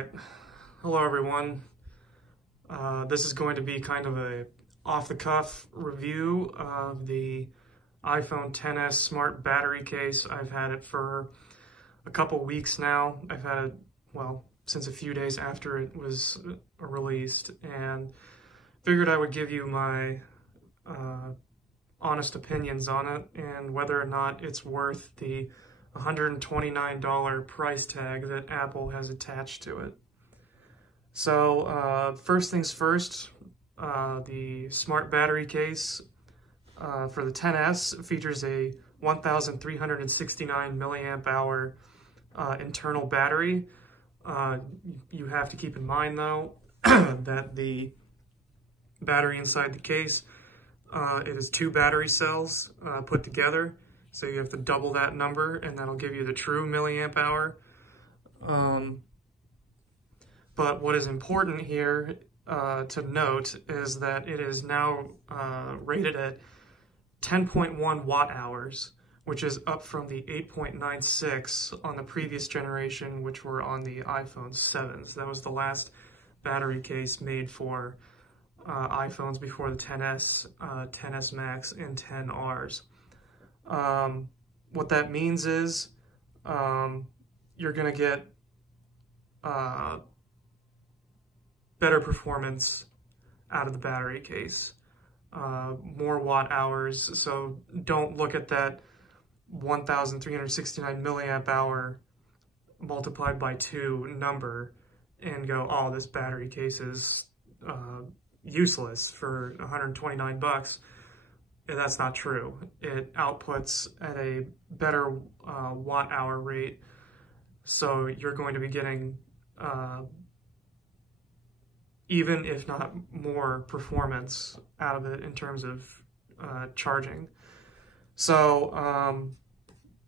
Alright, hello everyone. This is going to be kind of a off-the-cuff review of the iPhone XS smart battery case. I've had it for a couple weeks now. I've had it, well, since a few days after it was released, and figured I would give you my honest opinions on it and whether or not it's worth the $129 price tag that Apple has attached to it. So first things first, the smart battery case for the XS features a 1,369 milliamp hour internal battery. You have to keep in mind though that the battery inside the case, it is 2 battery cells put together. So you have to double that number, and that'll give you the true milliamp hour. But what is important here to note is that it is now rated at 10.1 watt hours, which is up from the 8.96 on the previous generation, which were on the iPhone 7s. That was the last battery case made for iPhones before the XS, XS Max, and XRs. What that means is you're going to get better performance out of the battery case, more watt hours. So don't look at that 1,369 milliamp hour multiplied by 2 number and go, oh, this battery case is useless for 129 bucks. That's not true. It outputs at a better watt hour rate, so you're going to be getting even if not more performance out of it in terms of charging. So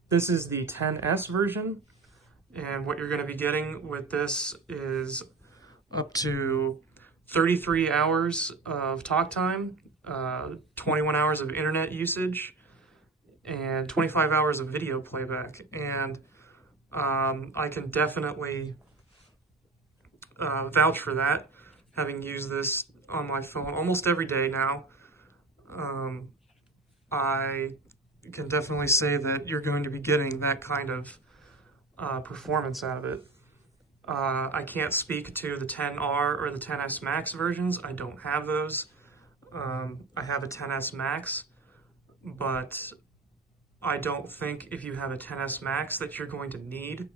this is the XS version, and what you're going to be getting with this is up to 33 hours of talk time, 21 hours of internet usage, and 25 hours of video playback. And I can definitely vouch for that, having used this on my phone almost every day now. I can definitely say that you're going to be getting that kind of performance out of it. I can't speak to the XR or the XS Max versions. I don't have those. I have a XS Max, but I don't think if you have a XS Max that you're going to need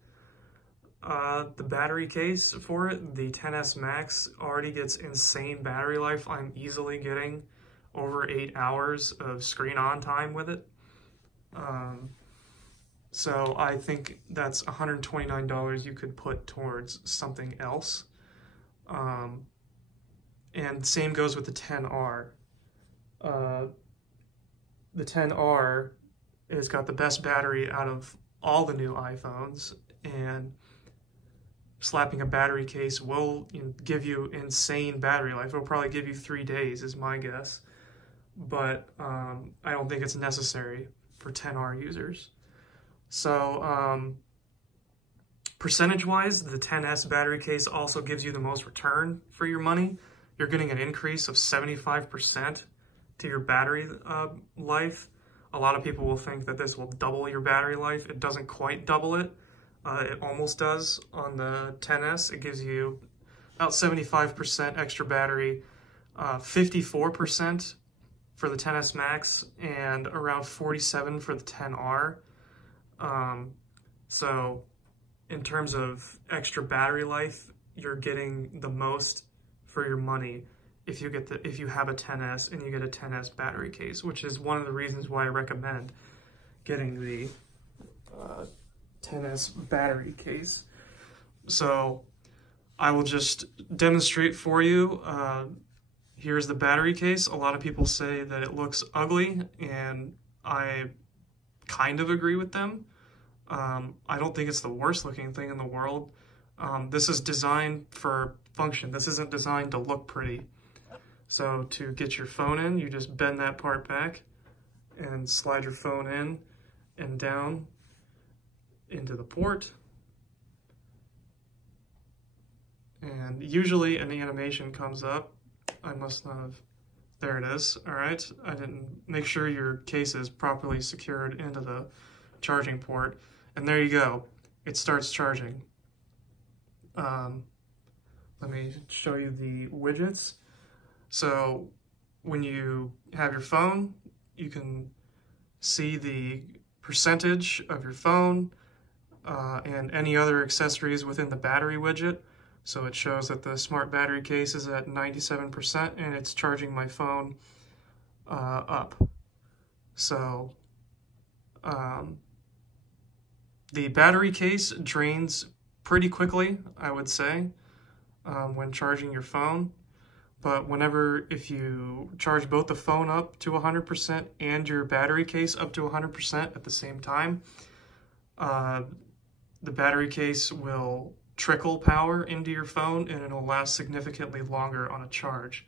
the battery case for it. The XS Max already gets insane battery life. I'm easily getting over 8 hours of screen on time with it. So I think that's $129 you could put towards something else. And same goes with the XR. The XR has got the best battery out of all the new iPhones, and slapping a battery case will give you insane battery life. It'll probably give you 3 days is my guess, but I don't think it's necessary for XR users. So percentage-wise, the XS battery case also gives you the most return for your money. You're getting an increase of 75% to your battery life. A lot of people will think that this will double your battery life. It doesn't quite double it. It almost does on the XS. It gives you about 75% extra battery, 54% for the XS Max, and around 47% for the XR. So in terms of extra battery life, you're getting the most for your money if you have a XS and you get a XS battery case, which is one of the reasons why I recommend getting the XS battery case. So I will just demonstrate for you. Here's the battery case. A lot of people say that it looks ugly, and I kind of agree with them. I don't think it's the worst looking thing in the world. This is designed for function. This isn't designed to look pretty. So to get your phone in, you just bend that part back and slide your phone in and down into the port. and usually an animation comes up. I must not have, there it is. All right, I didn't make sure your case is properly secured into the charging port, and there you go, it starts charging. Let me show you the widgets. So when you have your phone, you can see the percentage of your phone and any other accessories within the battery widget. So it shows that the smart battery case is at 97% and it's charging my phone up. So the battery case drains pretty quickly, I would say, when charging your phone. But if you charge both the phone up to 100% and your battery case up to 100% at the same time, the battery case will trickle power into your phone and it'll last significantly longer on a charge.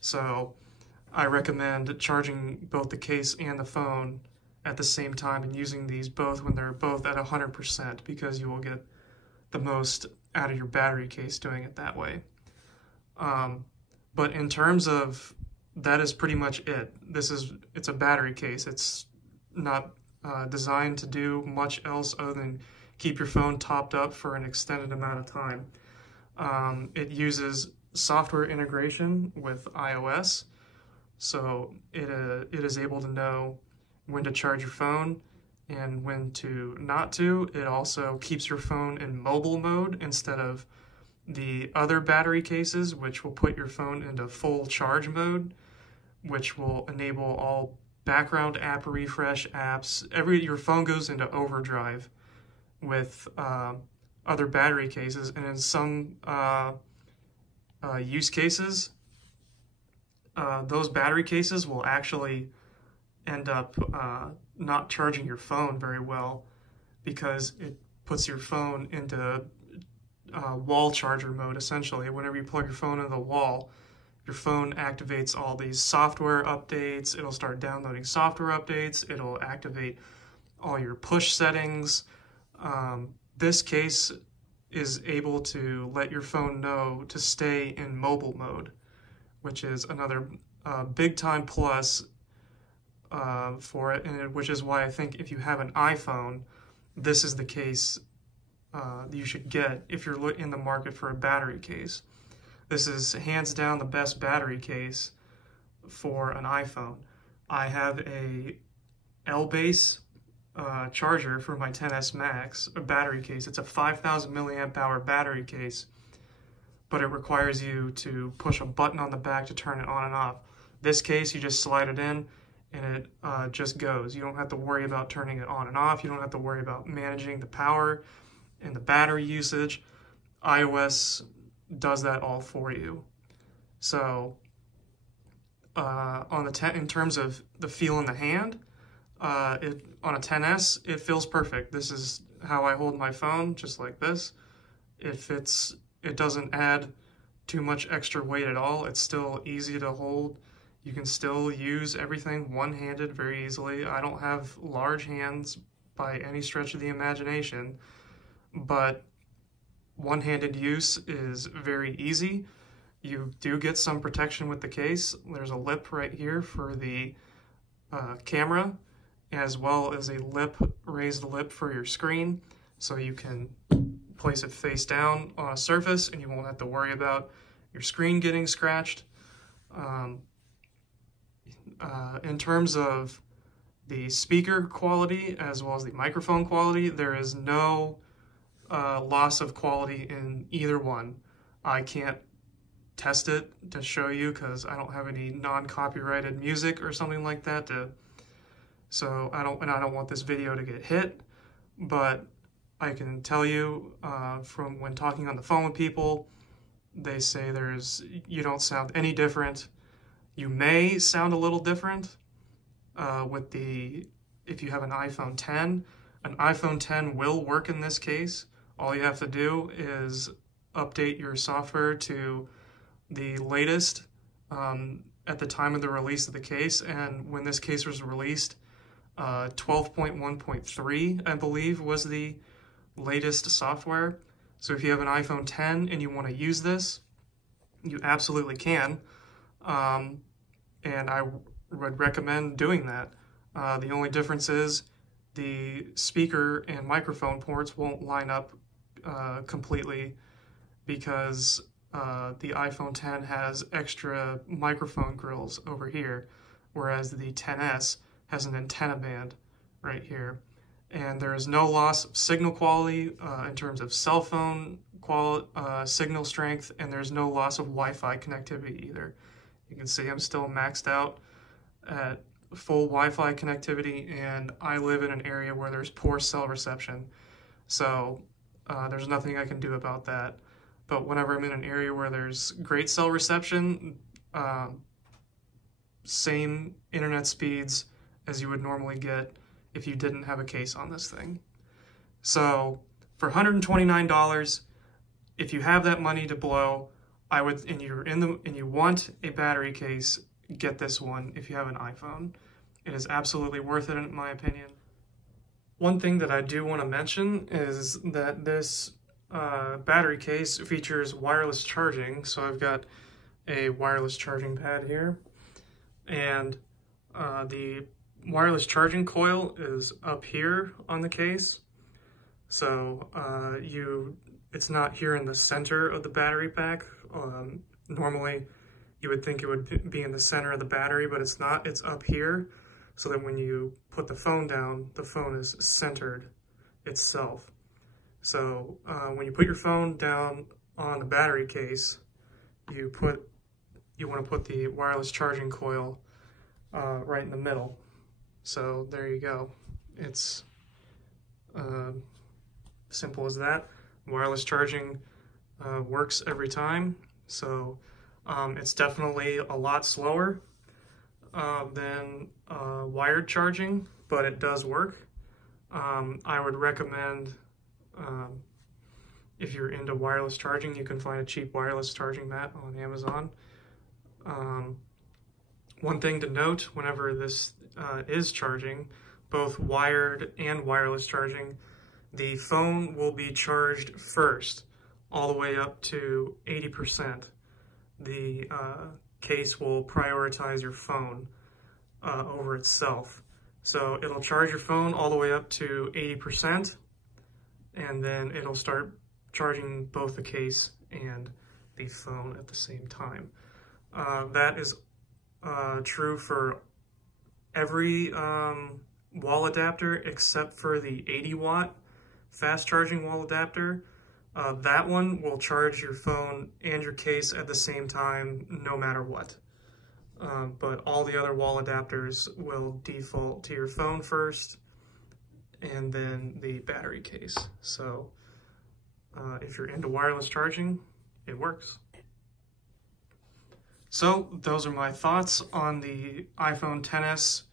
So I recommend charging both the case and the phone at the same time and using these both when they're both at 100%, because you will get the most out of your battery case doing it that way. But in terms of, that is pretty much it. It's a battery case. It's not designed to do much else other than keep your phone topped up for an extended amount of time. It uses software integration with iOS, so it is able to know when to charge your phone and when to not to. It also keeps your phone in mobile mode instead of the other battery cases, which will put your phone into full charge mode, which will enable all background app refresh apps. Your phone goes into overdrive with other battery cases, and in some use cases, those battery cases will actually end up not charging your phone very well, because it puts your phone into wall charger mode. Essentially, whenever you plug your phone into the wall, your phone activates all these software updates. It'll start downloading software updates. It'll activate all your push settings. This case is able to let your phone know to stay in mobile mode, which is another big time plus for it, and which is why I think if you have an iPhone, this is the case you should get if you're in the market for a battery case. This is hands down the best battery case for an iPhone. I have a L-base charger for my XS Max, a battery case. It's a 5,000 milliamp hour battery case, but it requires you to push a button on the back to turn it on and off. This case, you just slide it in and it just goes. You don't have to worry about turning it on and off. You don't have to worry about managing the power and the battery usage. iOS does that all for you. So in terms of the feel in the hand, on a XS, it feels perfect. This is how I hold my phone, just like this. It fits. It doesn't add too much extra weight at all. It's still easy to hold. You can still use everything one-handed very easily. I don't have large hands by any stretch of the imagination, but one-handed use is very easy. You do get some protection with the case. There's a lip right here for the camera, as well as a raised lip for your screen, so you can place it face down on a surface and you won't have to worry about your screen getting scratched. In terms of the speaker quality as well as the microphone quality, there is no loss of quality in either one. I can't test it to show you because I don't have any non-copyrighted music or something like that so I don't want this video to get hit, but I can tell you from when talking on the phone with people, they say you don't sound any different. You may sound a little different if you have an iPhone 10. An iPhone 10 will work in this case. All you have to do is update your software to the latest at the time of the release of the case. And when this case was released, 12.1.3, I believe, was the latest software. So if you have an iPhone 10 and you want to use this, you absolutely can. And I would recommend doing that. The only difference is the speaker and microphone ports won't line up completely because the iPhone 10 has extra microphone grills over here, whereas the 10s has an antenna band right here. And there is no loss of signal quality in terms of cell phone signal strength, and there's no loss of Wi-Fi connectivity either. You can see I'm still maxed out at full Wi-Fi connectivity, and I live in an area where there's poor cell reception. So there's nothing I can do about that. But whenever I'm in an area where there's great cell reception, same internet speeds as you would normally get if you didn't have a case on this thing. So for $129, if you have that money to blow, I would, and you want a battery case, get this one if you have an iPhone. It is absolutely worth it in my opinion. One thing that I do want to mention is that this battery case features wireless charging. So I've got a wireless charging pad here, and the wireless charging coil is up here on the case. So it's not here in the center of the battery pack. Normally you would think it would be in the center of the battery, but it's not. It's up here, so that when you put the phone down, the phone is centered itself. So when you put your phone down on the battery case, you want to put the wireless charging coil right in the middle. So there you go. It's simple as that. Wireless charging works every time. So it's definitely a lot slower than wired charging, but it does work. I would recommend, if you're into wireless charging, you can find a cheap wireless charging mat on Amazon. One thing to note, whenever this is charging, both wired and wireless charging, the phone will be charged first, all the way up to 80%. The case will prioritize your phone over itself. So it'll charge your phone all the way up to 80%, and then it'll start charging both the case and the phone at the same time. That is true for every wall adapter except for the 80-watt fast charging wall adapter. That one will charge your phone and your case at the same time no matter what. But all the other wall adapters will default to your phone first and then the battery case. So if you're into wireless charging, it works. So those are my thoughts on the iPhone XS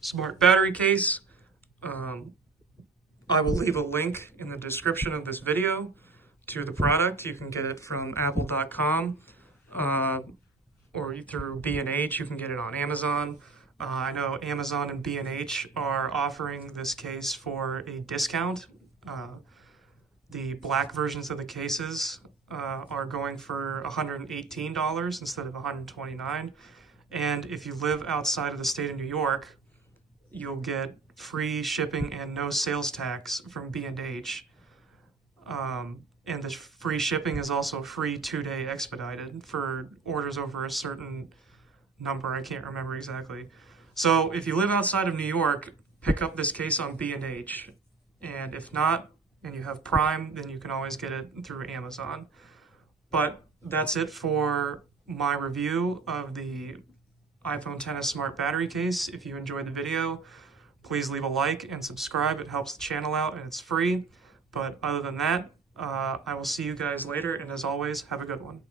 smart battery case. I will leave a link in the description of this video to the product. You can get it from apple.com or through B&H. You can get it on Amazon. I know Amazon and B&H are offering this case for a discount. The black versions of the cases are going for $118 instead of $129. And if you live outside of the state of New York, you'll get free shipping and no sales tax from B&H. And the free shipping is also free 2-day expedited for orders over a certain number. I can't remember exactly. So if you live outside of New York, pick up this case on B&H. And if not, and you have Prime, then you can always get it through Amazon. But that's it for my review of the iPhone XS Smart Battery Case. If you enjoyed the video, please leave a like and subscribe. It helps the channel out and it's free. But other than that, I will see you guys later, and as always, have a good one.